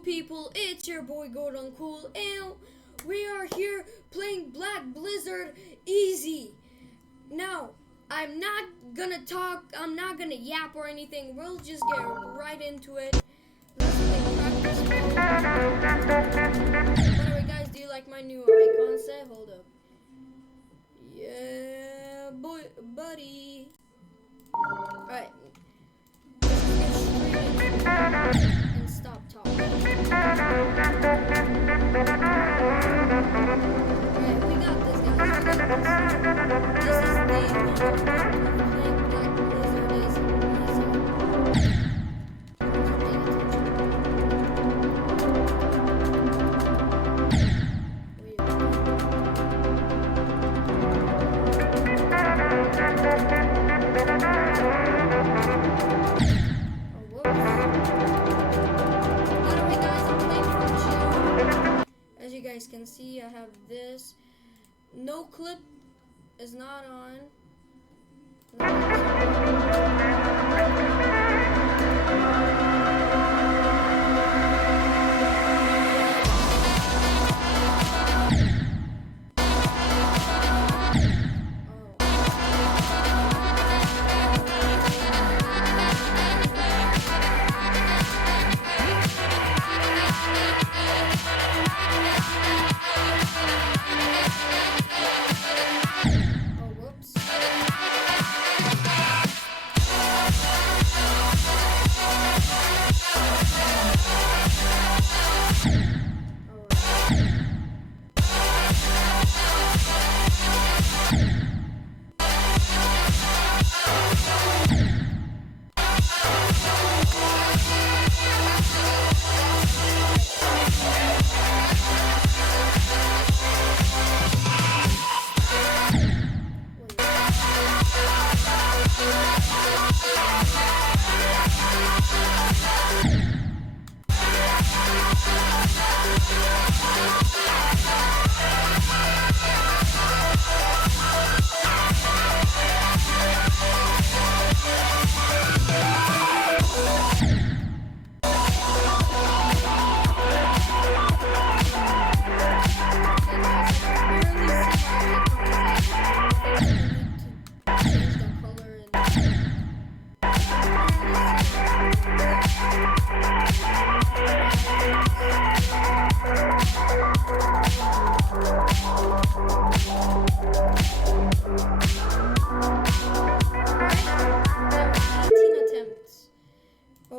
people, it's your boy Golden Cool, and we are here playing Black Blizzard Easy. Now, I'm not gonna talk, I'm not gonna yap or anything, we'll just get right into it. Let's play practice mode. By the way guys, do you like my new icon set? Hold up. Yeah, boy, buddy. Alright. And stop talking. Alright, we got this, guys. We got this. This is day one of playing Black Blizzard is easy. As you guys can see, I have this. No clip is not on.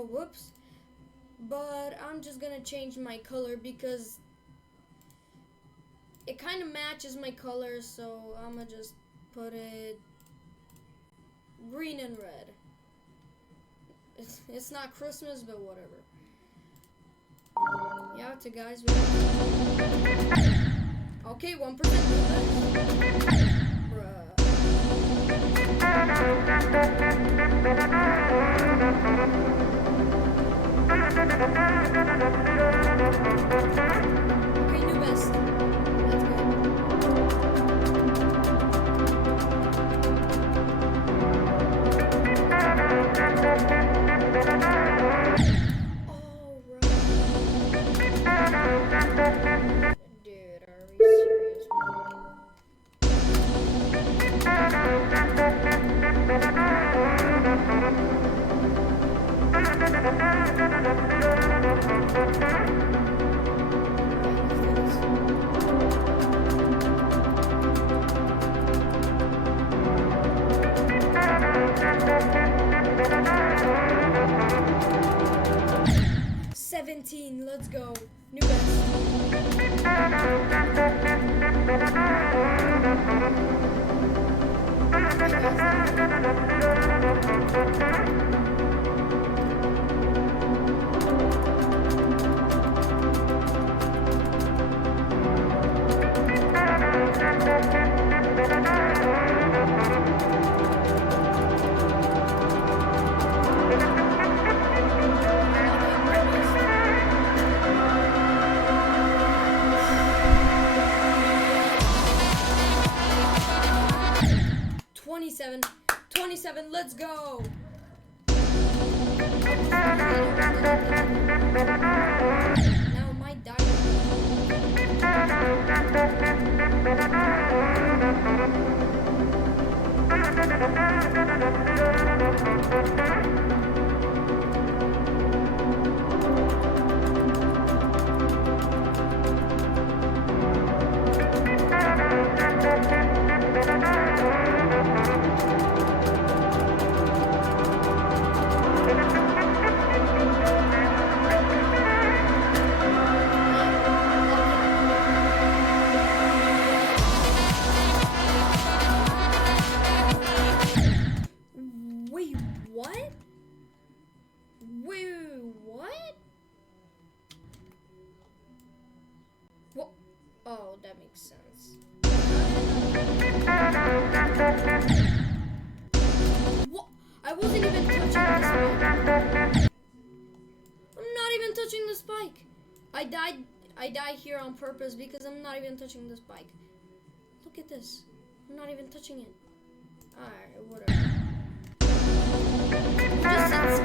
Whoops, but I'm just gonna change my color because it kind of matches my color, so I'm gonna just put it green and red. It's not Christmas, but whatever. Yeah, to guys. Okay, 1%. Bruh. Okay, new best. Let's go. Alright. Dude, are we serious? Let's go. New best. Let's go. makes sense. What? I wasn't even touching the spike. I'm not even touching the spike. I died here on purpose because I'm not even touching the spike. Look at this. I'm not even touching it. Alright, whatever. Just some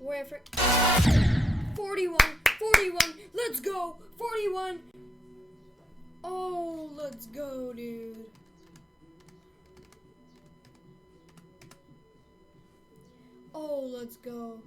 wherever. 41, let's go, 41. Oh, let's go, dude. Oh, let's go.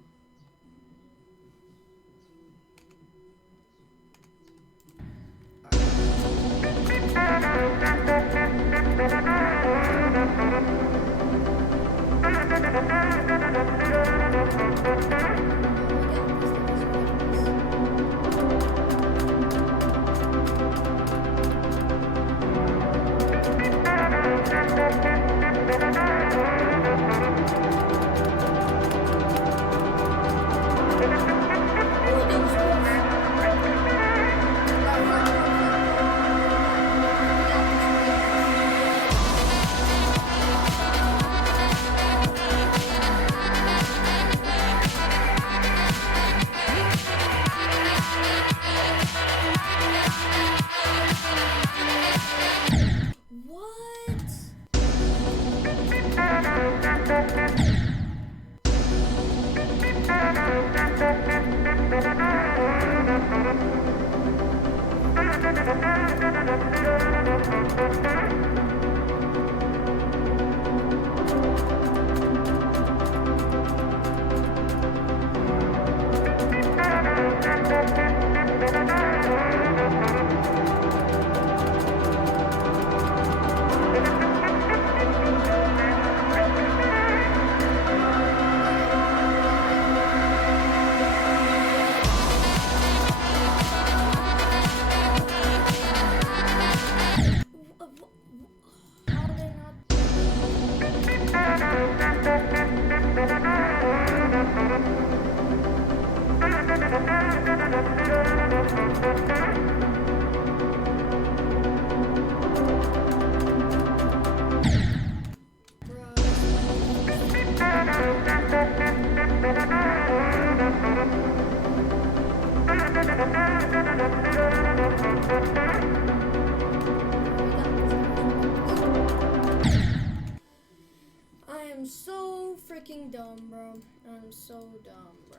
I am so freaking dumb, bro. I'm so dumb, bro.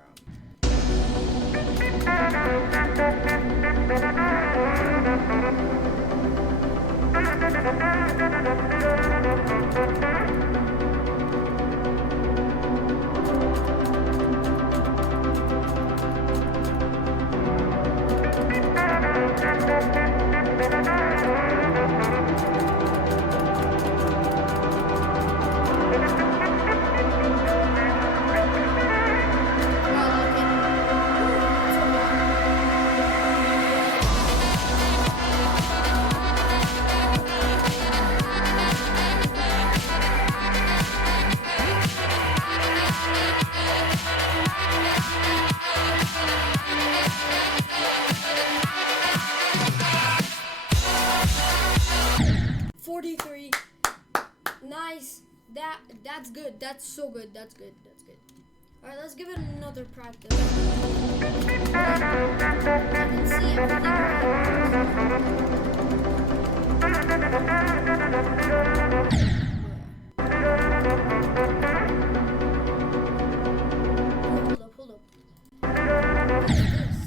Nice. That's good. That's so good. That's good. That's good. All right, let's give it another practice. I can see everything. Hold up. What's this?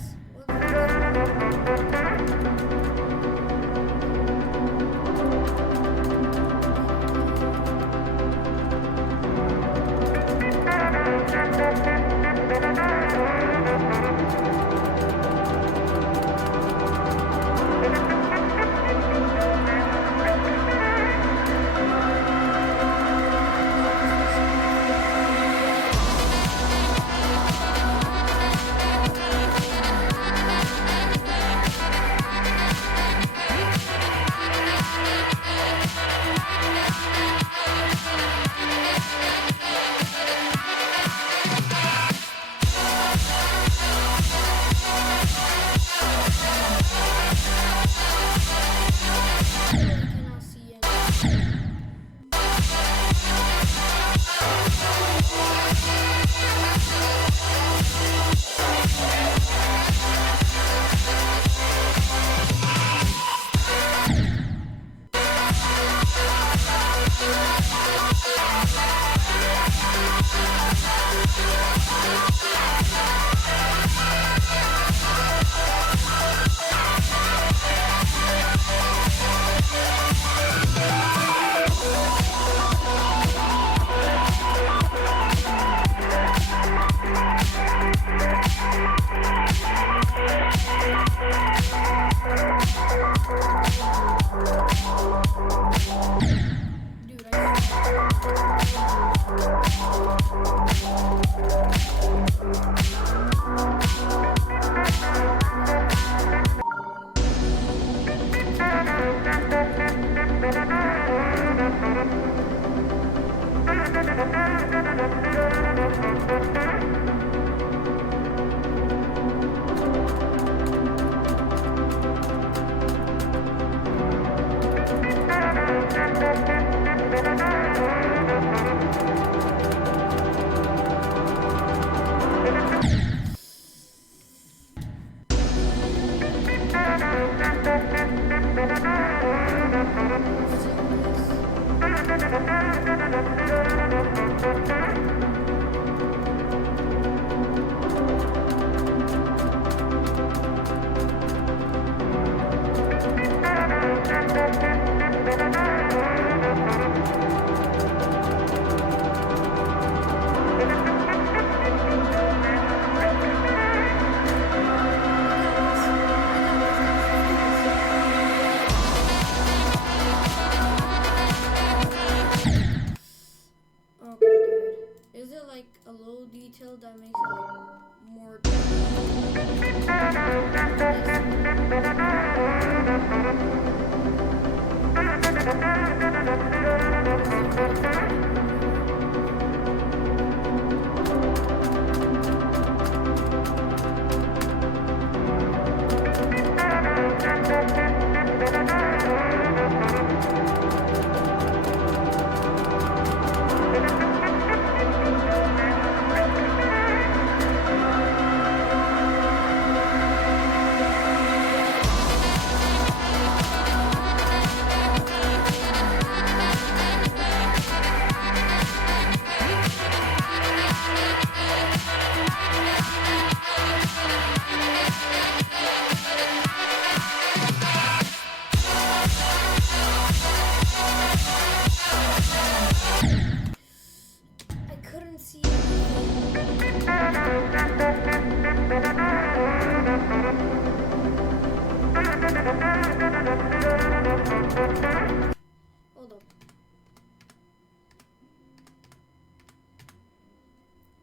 more.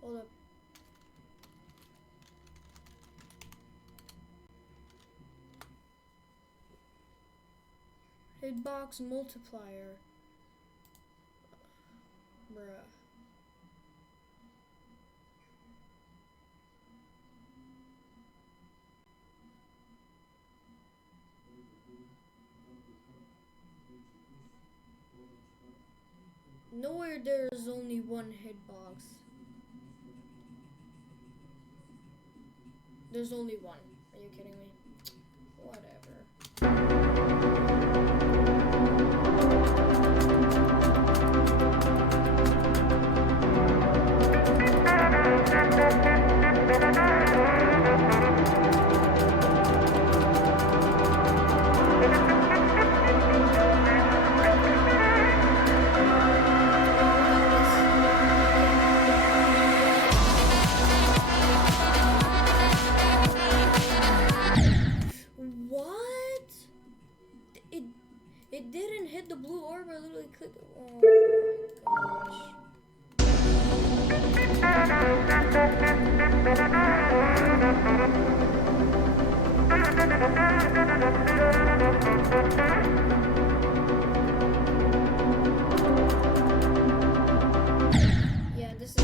Hold up. Hitbox multiplier. Bruh. Nowhere there's only one hitbox. There's only one. Are you kidding me? Whatever. It didn't hit the blue orb. I literally clicked. Oh my gosh. Yeah, this is.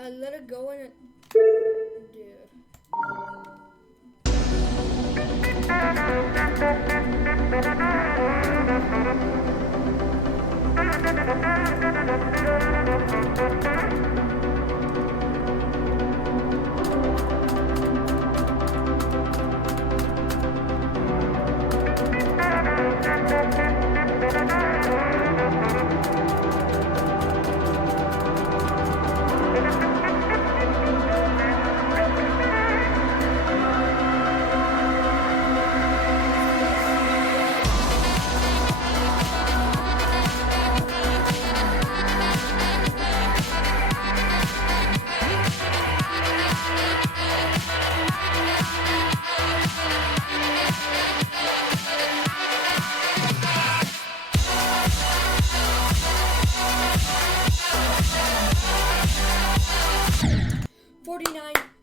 I let it go and it... Dude.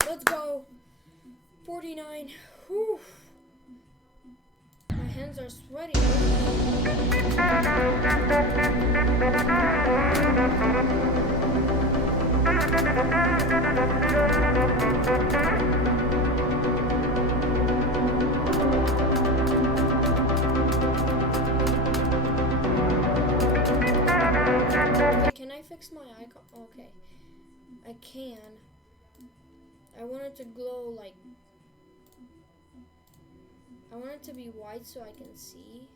Let's go. 49. Whew. My hands are sweaty. Wait, can I fix my icon? Okay. I can. I want it to glow like... I want it to be white so I can see.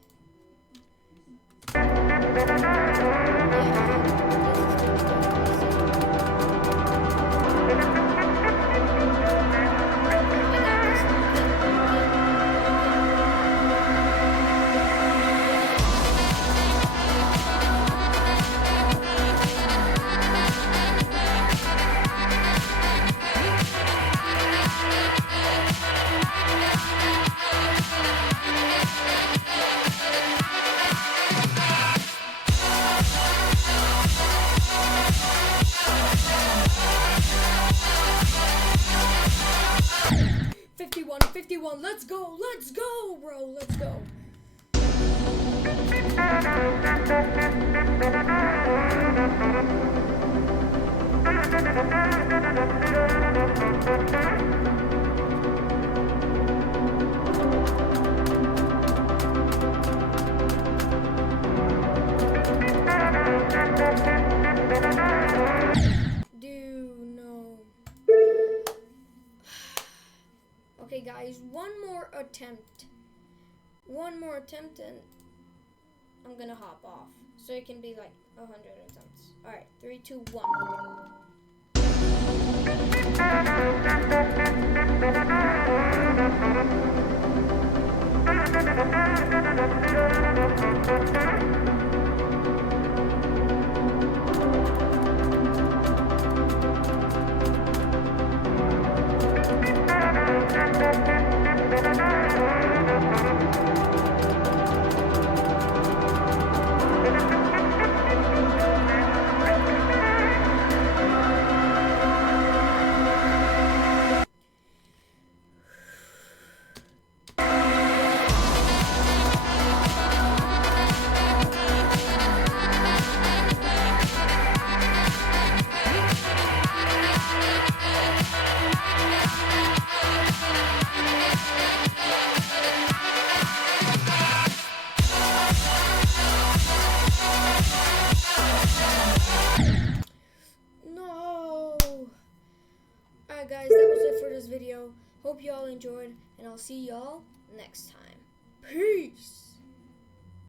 Let's go, bro. Let's go. Okay, guys, one more attempt and I'm gonna hop off so it can be like 100 attempts. All right, 3, 2, 1. really enjoyed, and I'll see y'all next time.